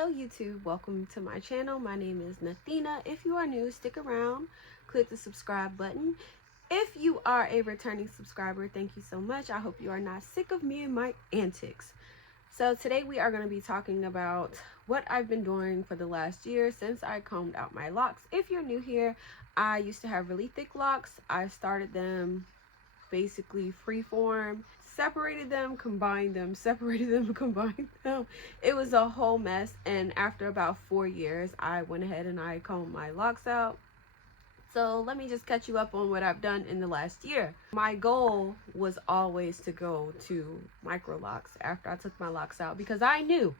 Hello YouTube, welcome to my channel. My name is Nathina. If you are new, stick around, click the subscribe button. If you are a returning subscriber, thank you so much. I hope you are not sick of me and my antics. So today we are going to be talking about what I've been doing for the last year since I combed out my locks. If you're new here, I used to have really thick locks. I started them basically freeform, separated them, combined them, separated them, combined them. It was a whole mess, and after about 4 years I went ahead and I combed my locks out. So let me just catch you up on what I've done in the last year. My goal was always to go to micro locks after I took my locks out, because I knew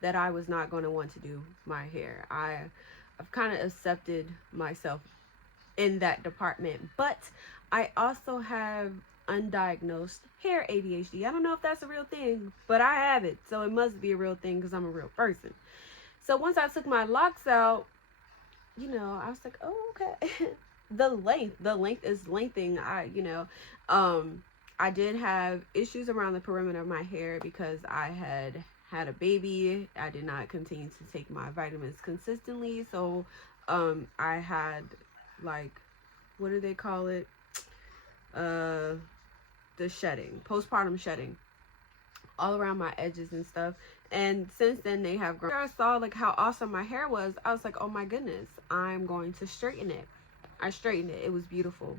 that I was not going to want to do my hair. I've kind of accepted myself in that department, but I also have undiagnosed hair ADHD. I don't know if that's a real thing, but I have it, so it must be a real thing because I'm a real person. So once I took my locks out, you know, I was like, oh, okay. the length is lengthening. I did have issues around the perimeter of my hair because I had a baby. I did not continue to take my vitamins consistently, so I had, like, what do they call it? The shedding, postpartum shedding, all around my edges and stuff. And since then they have grown. After I saw like how awesome my hair was, I was like, oh my goodness, I'm going to straighten it. I straightened it. It was beautiful.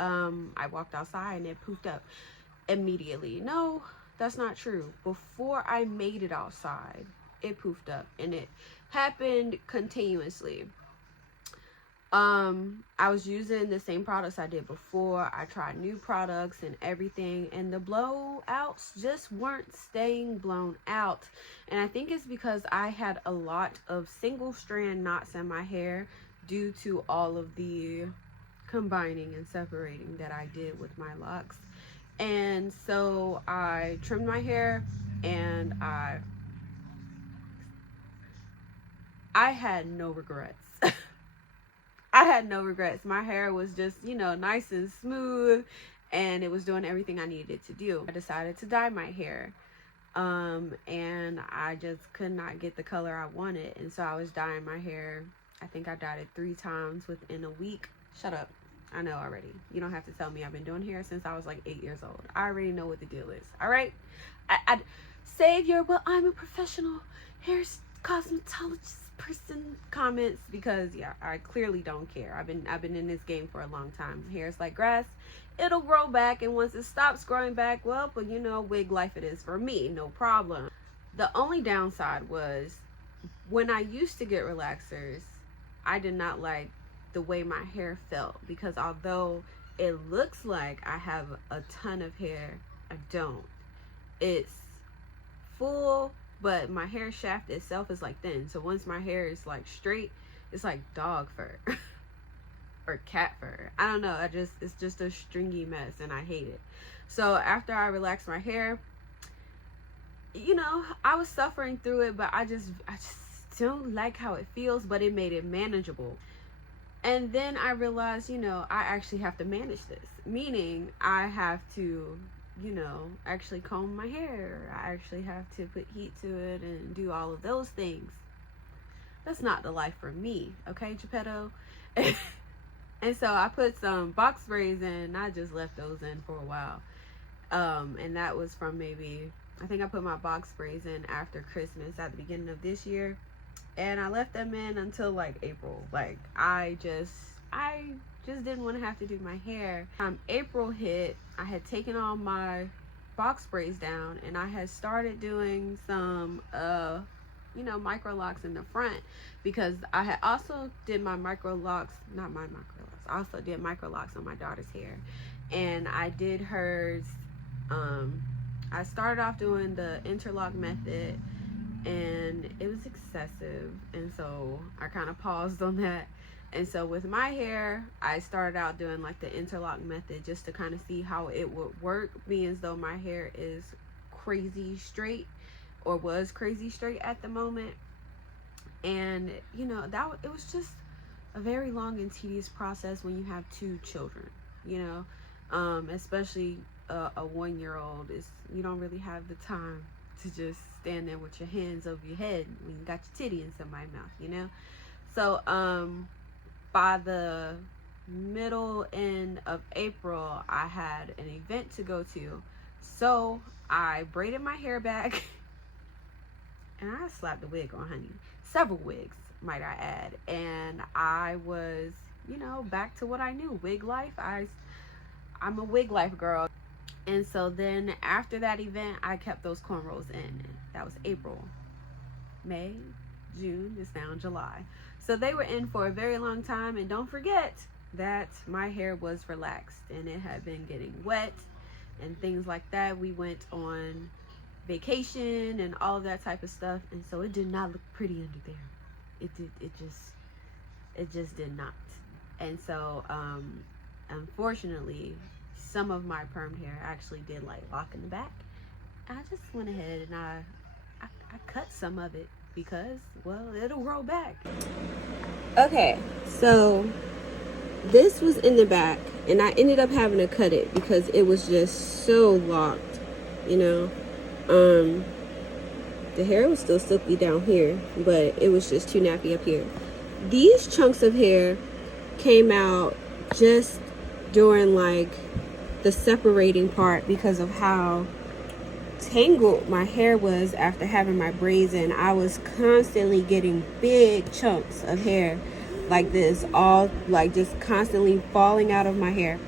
I walked outside and it poofed up immediately. No, that's not true. Before I made it outside, it poofed up, and it happened continuously. I was using the same products I did before. I tried new products and everything, and the blowouts just weren't staying blown out. And I think it's because I had a lot of single strand knots in my hair due to all of the combining and separating that I did with my locks. And so I trimmed my hair, and I had no regrets. I had no regrets. My hair was just, you know, nice and smooth, and it was doing everything I needed it to do. I decided to dye my hair, and I just could not get the color I wanted, and so I was dyeing my hair. I think I dyed it 3 times within a week. Shut up. I know already. You don't have to tell me. I've been doing hair since I was like 8 years old. I already know what the deal is. All right? I save your, well, I'm a professional hair cosmetologist person comments, because yeah, I clearly don't care. I've been in this game for a long time. Hair is like grass. It'll grow back, and once it stops growing back, well, but you know, wig life it is for me, no problem. The only downside was when I used to get relaxers, I did not like the way my hair felt, because although it looks like I have a ton of hair, I don't. It's full, but my hair shaft itself is like thin. So once my hair is like straight, it's like dog fur or cat fur. I don't know. It's just a stringy mess, and I hate it. So after I relaxed my hair, you know, I was suffering through it, but I just don't like how it feels, but it made it manageable. And then I realized, you know, I actually have to manage this, meaning I have to, you know, actually comb my hair. I actually have to put heat to it and do all of those things. That's not the life for me, okay, Geppetto? And so I put some box sprays in, and I just left those in for a while. And that was from maybe, I think I put my box sprays in after Christmas at the beginning of this year. And I left them in until like April. Like, I just didn't want to have to do my hair. April hit, I had taken all my box sprays down, and I had started doing some you know, micro locks in the front, because I had also did my micro locks, not my micro locks, I also did micro locks on my daughter's hair. And I did hers, I started off doing the interlock method, and it was excessive, and so I kind of paused on that. And so with my hair, I started out doing like the interlock method just to kind of see how it would work, being as though my hair is crazy straight, or was crazy straight at the moment. And you know, it was just a very long and tedious process when you have 2 children, you know, especially a 1-year-old. You don't really have the time to just stand there with your hands over your head when you got your titty in somebody's mouth, you know? So by the middle end of April, I had an event to go to. So I braided my hair back and I slapped a wig on, honey. Several wigs, might I add. And I was, you know, back to what I knew, wig life. I'm a wig life girl. And so then after that event, I kept those cornrows in. That was April, May, June, it's now July. So they were in for a very long time. And don't forget that my hair was relaxed and it had been getting wet and things like that. We went on vacation and all of that type of stuff, and so it did not look pretty under there. It just did not. And so unfortunately, some of my permed hair actually did like lock in the back. I just went ahead and I cut some of it because, well, it'll grow back. Okay, so this was in the back and I ended up having to cut it because it was just so locked, you know. The hair was still silky down here, but it was just too nappy up here. These chunks of hair came out just during like the separating part because of how tangled my hair was after having my braids in. I was constantly getting big chunks of hair like this, all like just constantly falling out of my hair.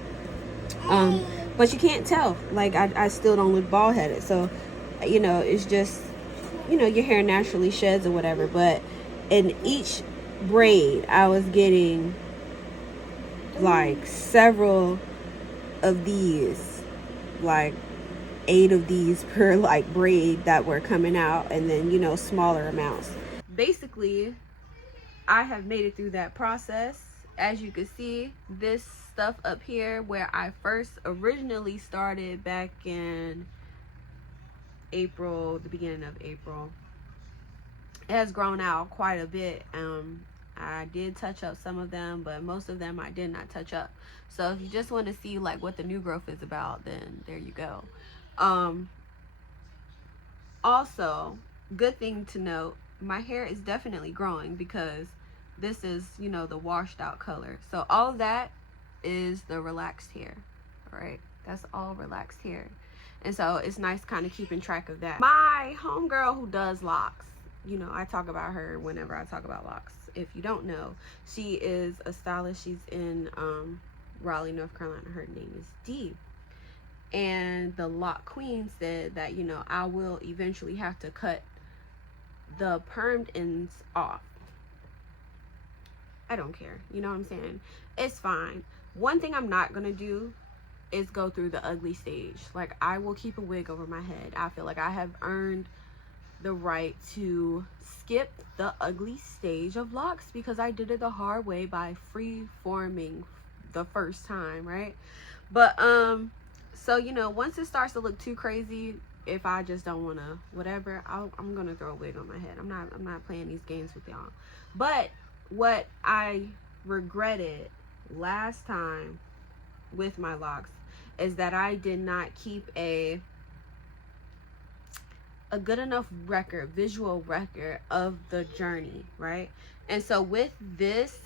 But you can't tell, like I still don't look bald headed, so you know, it's just, you know, your hair naturally sheds or whatever. But in each braid I was getting like several of these, like 8 of these per like braid that were coming out, and then, you know, smaller amounts. Basically, I have made it through that process. As you can see, this stuff up here where I first originally started back in April, the beginning of April, it has grown out quite a bit. I did touch up some of them, but most of them I did not touch up. So if you just want to see like what the new growth is about, then there you go. Also, good thing to note, my hair is definitely growing because this is, you know, the washed out color. So all of that is the relaxed hair, right? That's all relaxed hair. And so it's nice kind of keeping track of that. My homegirl who does locks, you know, I talk about her whenever I talk about locks. If you don't know, she is a stylist. She's in Raleigh, North Carolina. Her name is Dee. And the lock queen said that, you know, I will eventually have to cut the permed ends off. I don't care. You know what I'm saying? It's fine. One thing I'm not going to do is go through the ugly stage. Like, I will keep a wig over my head. I feel like I have earned the right to skip the ugly stage of locks because I did it the hard way by free forming the first time, right? But so, you know, once it starts to look too crazy, if I just don't want to whatever, I'm gonna throw a wig on my head. I'm not playing these games with y'all. But what I regretted last time with my locks is that I did not keep a good enough record, visual record of the journey, right? And so with this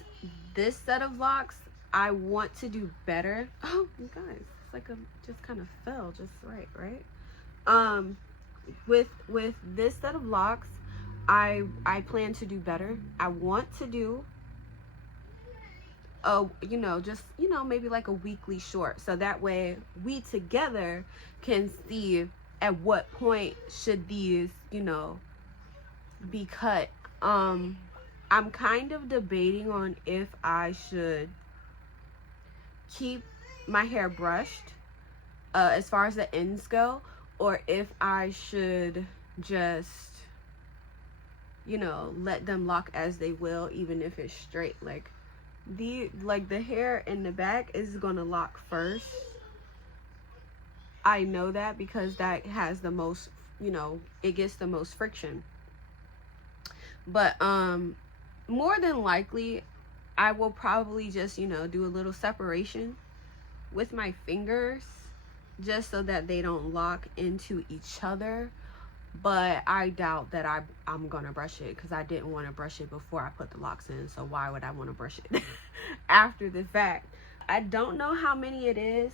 set of locks, I want to do better. Oh, you guys, it's like just kind of fell just right? With this set of locks, I plan to do better. I want to do you know, just, you know, maybe like a weekly short, so that way we together can see at what point should these, you know, be cut. I'm kind of debating on if I should keep my hair brushed as far as the ends go, or if I should just, you know, let them lock as they will, even if it's straight. Like the hair in the back is gonna lock first. I know that because that has the most, you know, it gets the most friction. But more than likely I will probably just, you know, do a little separation with my fingers just so that they don't lock into each other. but I doubt that I'm gonna brush it, because I didn't want to brush it before I put the locks in. So why would I want to brush it after the fact? I don't know how many it is.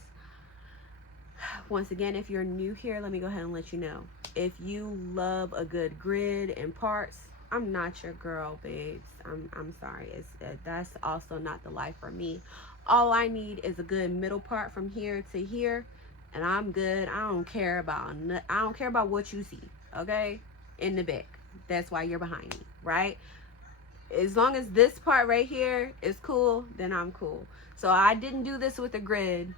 Once again, if you're new here, let me go ahead and let you know. If you love a good grid and parts, I'm not your girl, babes. I'm sorry. That's also not the life for me. All I need is a good middle part from here to here, and I'm good. I don't care about what you see, okay? In the back. That's why you're behind me, right? As long as this part right here is cool, then I'm cool. So I didn't do this with a grid.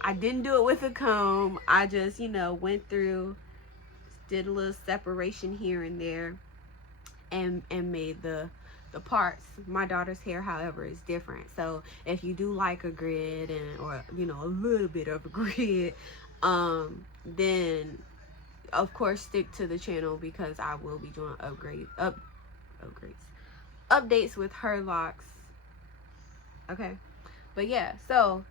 I didn't do it with a comb. I just, went through, did a little separation here and there, and made the parts. My daughter's hair, however, is different. So if you do like a grid or a little bit of a grid, then of course stick to the channel, because I will be doing updates with her locks. Okay, but yeah, so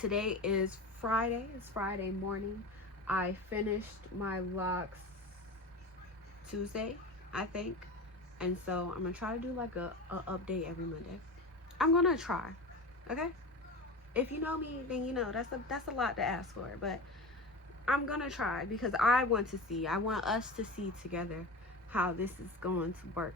today is Friday. It's Friday morning. I finished my locks Tuesday, I think. And so I'm gonna try to do like a update every Monday. I'm gonna try. Okay? If you know me, then you know that's a lot to ask for, but I'm gonna try, because I want us to see together how this is going to work.